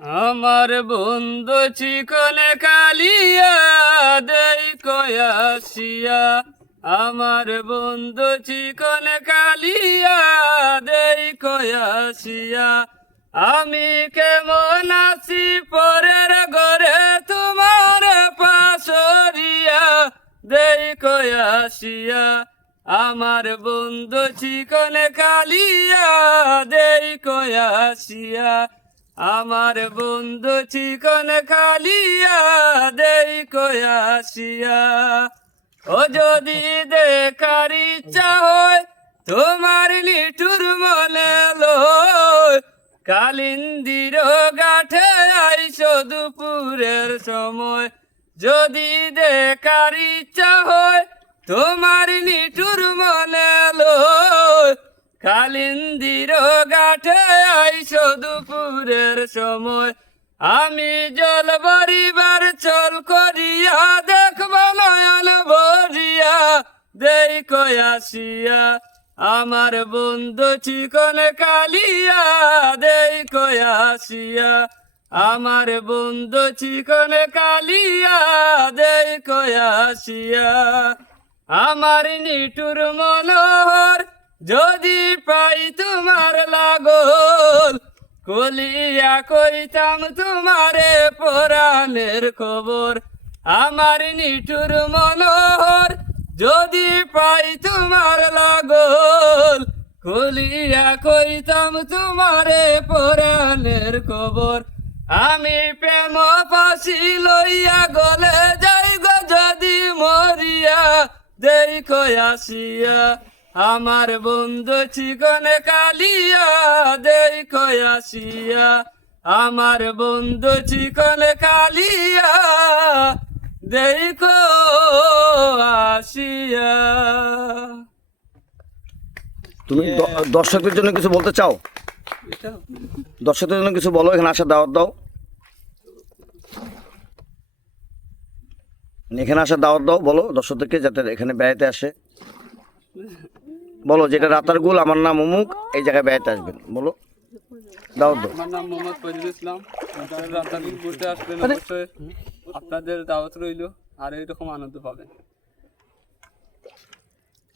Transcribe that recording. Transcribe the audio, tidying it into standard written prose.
আমার বন্ধু চিকনে কালিয়া দেই কয়াসিয়া, আমার বন্ধু চিকনে কালিয়া দেই কয়াসিয়া। আমি কেমন আছি পরের ঘরে তোমার পাশরিয়া দেই কয়াসিয়া। আমার বন্ধু চিকনে কালিয়া দেই কয়াসিয়া, আমার বন্ধু চিকন কালিয়া দেই কয়াসিয়া। ও যদি দেখার ইচ্ছা হয় তোমার নিঠুর মনে লয়, কালিন্দির গাঠে আইসো দুপুরের সময়। যদি দেখার ইচ্ছা হয় তোমার নিঠুর মনে লয়, কালিন্দির গাঠে আইসো দুপুরের সময়। আমি জল বরিবার চল করিয়া দেখব নয়ন ভরিয়া দেই কয়াসিয়া। আমার বন্ধু চিকন কালিয়া দেই কয়াসিয়া, আমার বন্ধু চিকন কালিয়া দেই কয়াসিয়া। আমার নিঠুর মনোহর যদি পাই তোমার লাগল, কলিয়া কইতাম তোমারে পরাণের খবর। আমার নিঠুর মনোহর যদি পাই তোমার লাগল, কলিয়া কইতাম তোমারে পরাণের খবর। আমি প্রেম ফাঁসি লইয়া গলে যাই গো যদি মরিয়া দেই কয়াসিয়া। আমার বন্ধু চিকন কালিয়া দেই কয়াসিয়া, আমার বন্ধু চিকন কালিয়া দেই কয়াসিয়া। তুমি দর্শকদের জন্য কিছু বলতে চাও? দর্শকদের জন্য কিছু বলো, এখানে আসার দাওয়াত দাও। এখানে আসার দাওয়াত দাও, বলো দর্শকদেরকে যাতে এখানে বেড়াতে আসে। বলো যেটা রাতারগুল, আমার নাম অমুক, এই জায়গায় বেড়াতে আসবেন, বলো দাওয়াত দাও। আমার নাম মোহাম্মদ ফরিদুল ইসলাম। রাতারগুল ঘুরতে আসবেন, অবশ্যই আপনাদের দাওয়াত রইল, আর এইরকম আনন্দ পাবেন।